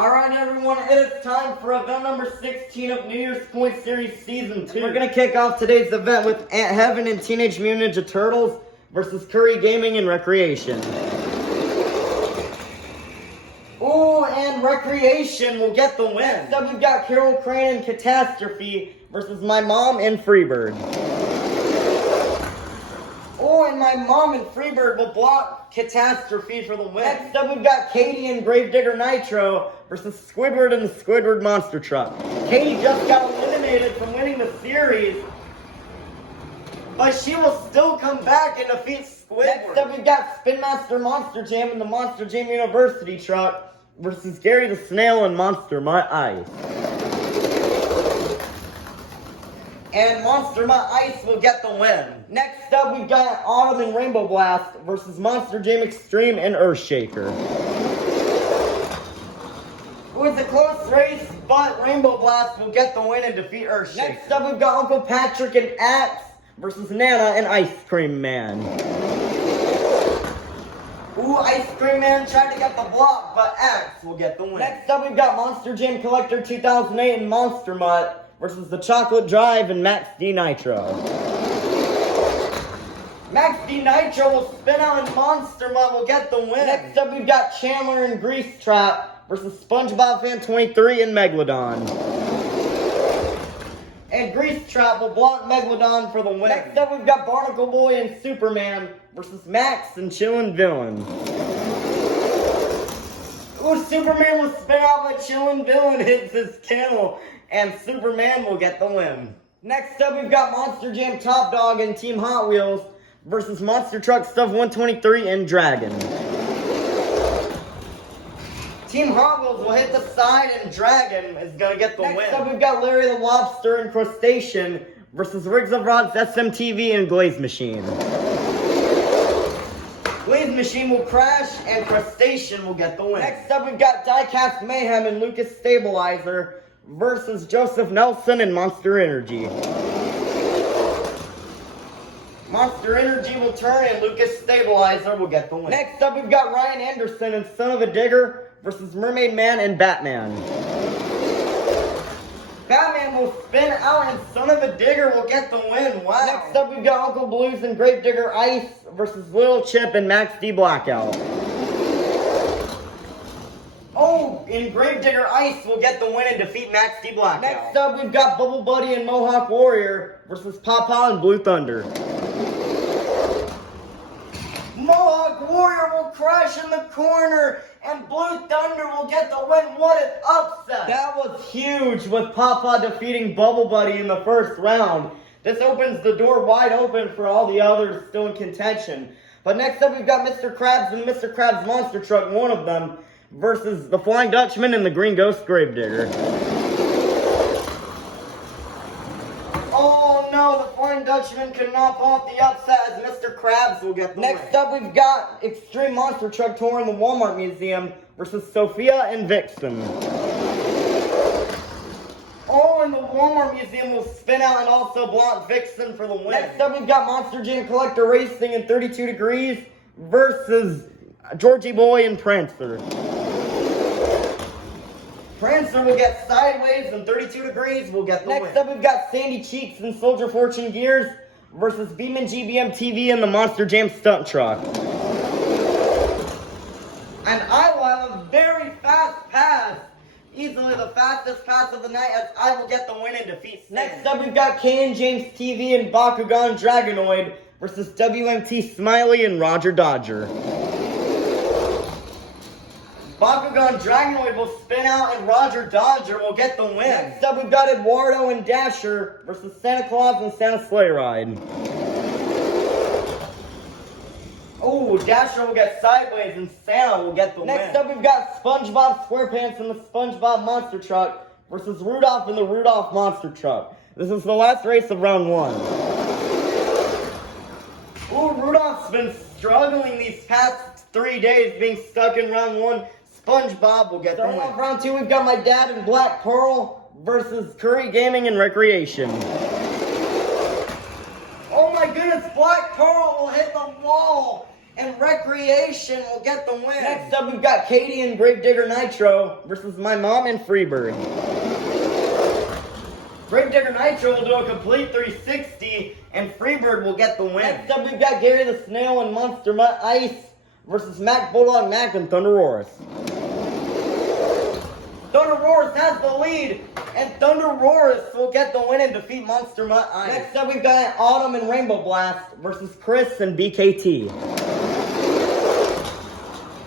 Alright everyone, it is time for event number 16 of New Year's Point Series Season 2. We're going to kick off today's event with Aunt Heaven and Teenage Mutant Ninja Turtles versus Curry Gaming and Recreation. Ooh, and Recreation will get the win. Next up, we've got Carol Crane and Catastrophe versus My Mom and Freebird. Oh, and My Mom and Freebird will block Catastrophe for the win. Next up, we've got Katie and Gravedigger Nitro versus Squidward and the Squidward Monster Truck. Katie just got eliminated from winning the series, but she will still come back and defeat Squidward. Next up, we've got Spin Master Monster Jam and the Monster Jam University Truck versus Gary the Snail and Monster Mutt Ice. And Monster Mutt Ice will get the win. Next up, we've got Autumn and Rainbow Blast versus Monster Jam Extreme and Earthshaker. It was a close race, but Rainbow Blast will get the win and defeat Earthshaker. Next up, we've got Uncle Patrick and Axe versus Nana and Ice Cream Man. Ooh, Ice Cream Man tried to get the block, but Axe will get the win. Next up, we've got Monster Jam Collector 2008 and Monster Mutt versus the Chocolate Drive and Max D Nitro. Max D Nitro will spin out and Monster Mutt will get the win. Next up, we've got Chandler and Grease Trap versus SpongeBob Fan 23 and Megalodon. And Grease Trap will block Megalodon for the win. Next up, we've got Barnacle Boy and Superman versus Max and Chillin' Villain. Ooh, Superman will spin out, but Chillin' Villain hits his kennel, and Superman will get the win. Next up, we've got Monster Jam Top Dog and Team Hot Wheels versus Monster Truck Stuff 123 and Dragon. Team Hot Wheels will hit the side and Dragon is going to get the win. Next up, we've got Larry the Lobster and Crustacean versus Riggs of Rod's SMTV and Glaze Machine. Glaze Machine will crash and Crustacean will get the win. Next up, we've got Diecast Mayhem and Lucas Stabilizer versus Joseph Nelson and Monster Energy. Monster Energy will turn and Lucas Stabilizer will get the win. Next up, we've got Ryan Anderson and Son of a Digger versus Mermaid Man and Batman. Batman will spin out and Son of a Digger will get the win. Wow. Next up, we've got Uncle Blues and Gravedigger Ice versus Little Chip and Max D Blackout. Oh, and Gravedigger Ice will get the win and defeat Max D Blackout. Next up, we've got Bubble Buddy and Mohawk Warrior versus Pawpaw and Blue Thunder. Mohawk Warrior will crash in the corner and Blue Thunder will get the win. What an upset! That was huge with Pawpaw defeating Bubble Buddy in the first round. This opens the door wide open for all the others still in contention. But next up, we've got Mr. Krabs and Mr. Krabs Monster Truck, one of them, versus the Flying Dutchman and the Green Ghost Gravedigger. Oh no, the Flying Dutchman could not pull off the upset as Mr. Krabs will get the win. Next up, we've got Extreme Monster Truck Tour in the Walmart Museum versus Sophia and Vixen. Oh, and the Walmart Museum will spin out and also block Vixen for the win. Next up, we've got Monster Jam Collector Racing in 32 Degrees versus Georgie Boy and Prancer. Prancer will get Sideways and 32 Degrees will get the win. Next up, we've got Sandy Cheeks and Soldier Fortune Gears versus Beeman GBM TV and the Monster Jam Stunt Truck. And I will have a very fast pass. Easily the fastest pass of the night as I will get the win and defeat Stan. Next up, we've got Kane and James TV and Bakugan Dragonoid versus WMT Smiley and Roger Dodger. Bakugan Dragonoid will spin out and Roger Dodger will get the win. Next up, we've got Eduardo and Dasher versus Santa Claus and Santa Sleigh Ride. Oh, Dasher will get Sideways and Santa will get the win. Next up, we've got SpongeBob SquarePants and the SpongeBob Monster Truck versus Rudolph and the Rudolph Monster Truck. This is the last race of round 1. Ooh, Rudolph's been struggling these past 3 days, being stuck in round 1. SpongeBob will get the win. Round 2, we've got My Dad and Black Pearl versus Curry Gaming and Recreation. Oh my goodness, Black Pearl will hit the wall And Recreation will get the win. Next up, we've got Katie and Gravedigger Nitro versus my mom and Freebird. Gravedigger Nitro will do a complete 360, and Freebird will get the win. Next up, we've got Gary the Snail and Monster Mutt Ice versus Mac Bulldog Mac and Thunderoris. Thunderoris has the lead, and Thunderoris will get the win and defeat Monster Mutt Ice. Next up, we've got Autumn and Rainbow Blast versus Chris and BKT.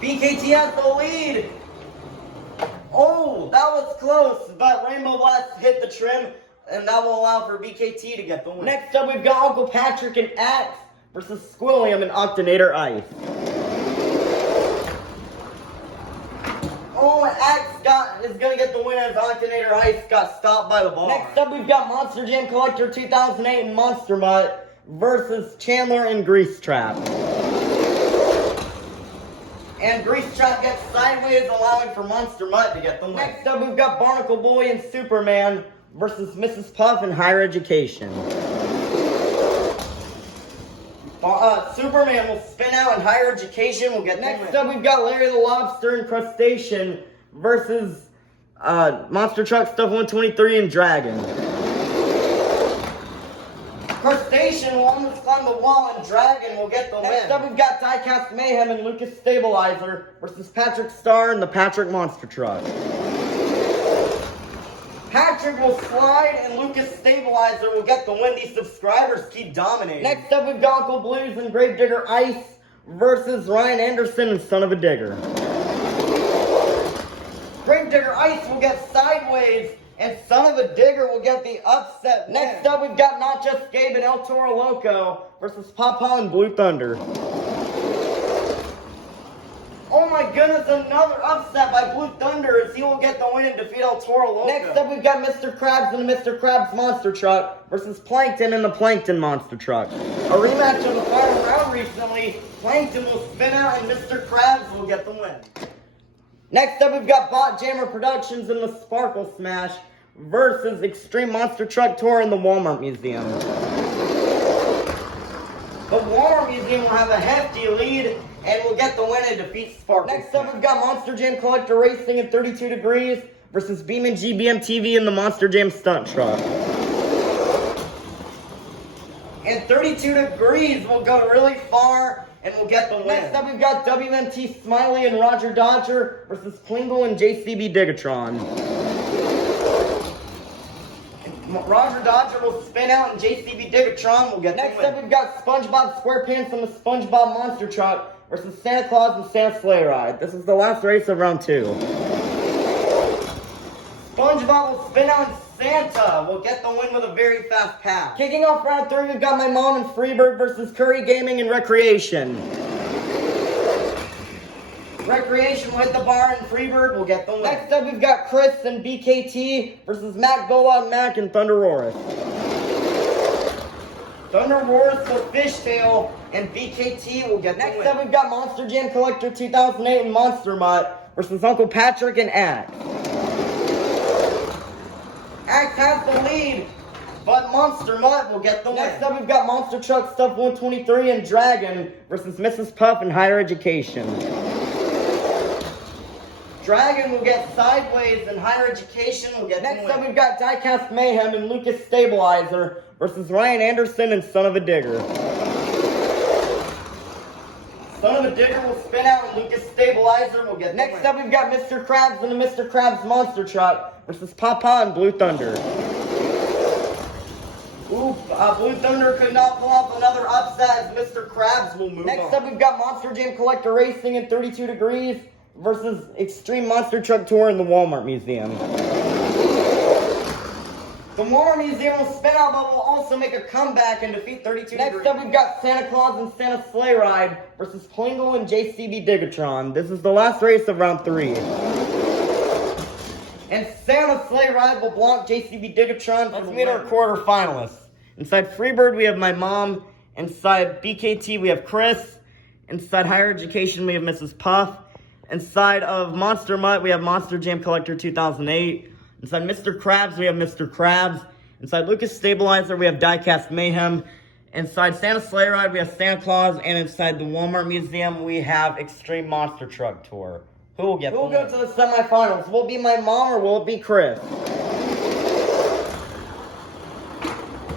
BKT has the lead. Oh, that was close, but Rainbow Blast hit the trim, and that will allow for BKT to get the win. Next up, we've got Uncle Patrick and Axe versus Squilliam and Octonator Ice. Oh, Axe is going to get the win as Octonator Ice got stopped by the bar. Next up, we've got Monster Jam Collector 2008 and Monster Mutt versus Chandler and Grease Trap. And Grease Trap gets sideways, allowing for Monster Mutt to get the win. Next up, we've got Barnacle Boy and Superman versus Mrs. Puff and Higher Education. Superman will spin out and Higher Education will get the win. Next up, we've got Larry the Lobster and Crustacean versus Monster Truck Stuff 123 and Dragon. Crustacean will almost climb the wall and Dragon will get the win. Next up, we've got Diecast Mayhem and Lucas Stabilizer versus Patrick Star and the Patrick Monster Truck. Patrick will slide and Lucas Stabilizer will get the win. These subscribers keep dominating. Next up, we've got Uncle Blues and Gravedigger Ice versus Ryan Anderson and Son of a Digger. Gravedigger Ice will get sideways and Son of a Digger will get the upset win. Next up, we've got Not Just Gabe and El Toro Loco versus Papa and Blue Thunder. Oh my goodness, another upset by Blue Thunder as he will get the win and defeat El Toro Loco. Next up, we've got Mr. Krabs and the Mr. Krabs Monster Truck versus Plankton and the Plankton Monster Truck. A rematch of the final round recently. Plankton will spin out and Mr. Krabs will get the win. Next up, we've got Bot Jammer Productions and the Sparkle Smash versus Extreme Monster Truck Tour in the Walmart Museum. The Walmart Museum will have a hefty lead and will get the win and defeat Sparkle. Next up, we've got Monster Jam Collector Racing at 32 Degrees versus Beeman GBM TV and the Monster Jam Stunt Truck. And 32 Degrees will go really far and will get the win. Next up, we've got WMT Smiley and Roger Dodger versus Klingle and JCB Digatron. Roger Dodger will spin out and JCB Digatron will get the win. Next up, we've got SpongeBob SquarePants and the SpongeBob Monster Truck versus Santa Claus and Santa Sleigh Ride. This is the last race of round 2. SpongeBob will spin out and Santa will get the win with a very fast pass. Kicking off round 3, we've got my mom and Freebird versus Curry Gaming and Recreation. Recreation will hit the bar and Freebird will get the win. Next up, we've got Chris and BKT versus Mac Bulldog Mac and Thunderoris. Thunderoris will fishtail and BKT will get the win. Next up, we've got Monster Jam Collector 2008 and Monster Mutt versus Uncle Patrick and Axe. Axe has the lead, but Monster Mutt will get the win. Next up, we've got Monster Truck Stuff 123 and Dragon versus Mrs. Puff and Higher Education. Dragon will get sideways and Higher Education will get the win. Next up, we've got Diecast Mayhem and Lucas Stabilizer versus Ryan Anderson and Son of a Digger. Son of a Digger will spin out and Lucas Stabilizer will get the win. Next up, we've got Mr. Krabs and the Mr. Krabs Monster Truck versus Papa and Blue Thunder. Blue Thunder could not pull off another upset as Mr. Krabs will move on. Next up, we've got Monster Jam Collector Racing at 32 Degrees versus Extreme Monster Truck Tour in the Walmart Museum. The Walmart Museum will spin out, but will also make a comeback and defeat 32 Degrees. Next up, we've got Santa Claus and Santa Sleigh Ride versus Klingle and JCB Digatron. This is the last race of round 3. And Santa Sleigh Ride will block JCB Digatron. Let's meet our quarterfinalists. Inside Freebird, we have my mom. Inside BKT, we have Chris. Inside Higher Education, we have Mrs. Puff. Inside of Monster Mutt, we have Monster Jam Collector 2008. Inside Mr. Krabs, we have Mr. Krabs. Inside Lucas Stabilizer, we have Diecast Mayhem. Inside Santa's Sleigh Ride, we have Santa Claus, and inside the Walmart Museum, we have Extreme Monster Truck Tour. Who will get? Who will go to the semifinals? Will it be my mom or will it be Chris?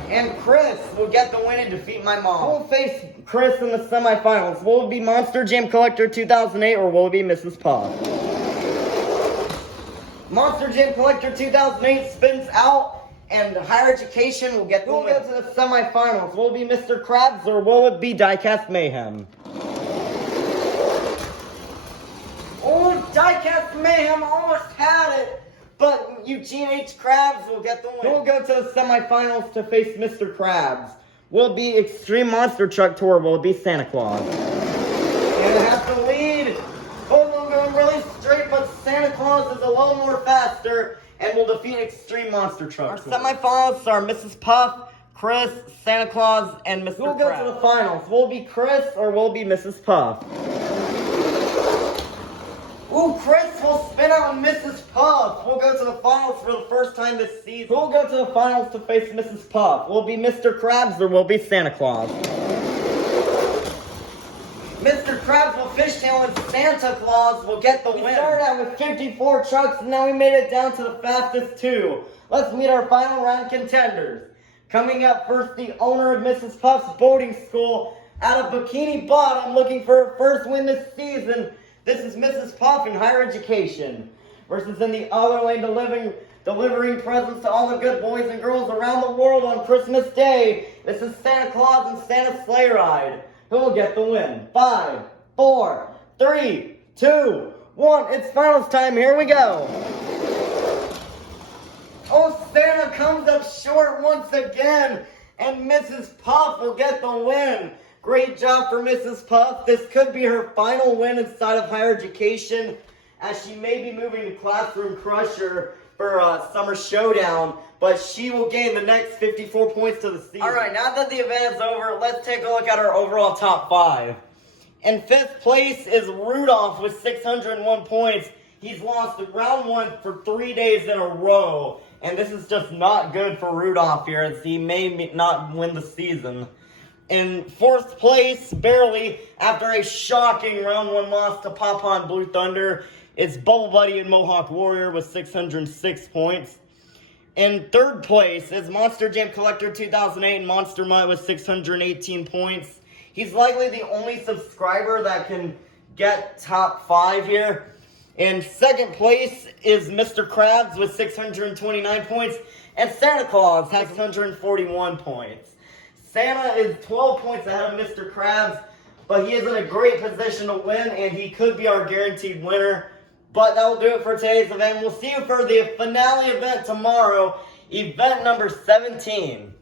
And Chris will get the win and defeat my mom. Who will face Chris in the semifinals? Will it be Monster Jam Collector 2008 or will it be Mrs. Puff? Monster Jam Collector 2008 spins out. And Higher Education will get the win. Who will go to the semifinals? Will it be Mr. Krabs or will it be Diecast Mayhem? Oh, Diecast Mayhem almost had it, but Eugene H. Krabs will get the win. Who will go to the semifinals to face Mr. Krabs? Will it be Extreme Monster Truck Tour? Will it be Santa Claus? And it has to lead. Both of them going really straight, but Santa Claus is a little more faster. And will defeat Extreme Monster Truck. Our semifinalists are Mrs. Puff, Chris, Santa Claus, and Mr. Krabs. Who will go to the finals? Will it be Chris or will it be Mrs. Puff? Ooh, Chris will spin out Mrs. Puff. We'll go to the finals for the first time this season. Who will go to the finals to face Mrs. Puff? Will it be Mr. Krabs or will it be Santa Claus? Mr. Krabs will fishtail and Santa Claus will get the win. We started out with 54 trucks and now we made it down to the fastest 2. Let's meet our final round contenders. Coming up first, the owner of Mrs. Puff's boating school out of Bikini Bottom looking for her first win this season. This is Mrs. Puff in Higher Education. Versus in the other lane, delivering presents to all the good boys and girls around the world on Christmas Day. This is Santa Claus and Santa's Sleigh Ride. Who will get the win? 5, 4, 3, 2, 1. It's finals time. Here we go. Oh, Santa comes up short once again. And Mrs. Puff will get the win. Great job for Mrs. Puff. This could be her final win inside of Higher Education, as she may be moving to Classroom Crusher for Summer Showdown, but she will gain the next 54 points to the season. Alright, now that the event is over, let's take a look at our overall top 5. In 5th place is Rudolph with 601 points. He's lost round 1 for 3 days in a row, and this is just not good for Rudolph here, as he may not win the season. In 4th place, barely, after a shocking round 1 loss to Papa and Blue Thunder, it's Bubble Buddy and Mohawk Warrior with 606 points. In 3rd place is Monster Jam Collector 2008 and Monster Mutt with 618 points. He's likely the only subscriber that can get top 5 here. In 2nd place is Mr. Krabs with 629 points. And Santa Claus has 641 points. Santa is 12 points ahead of Mr. Krabs, but he is in a great position to win, and he could be our guaranteed winner. But that will do it for today's event. We'll see you for the finale event tomorrow, event number 17.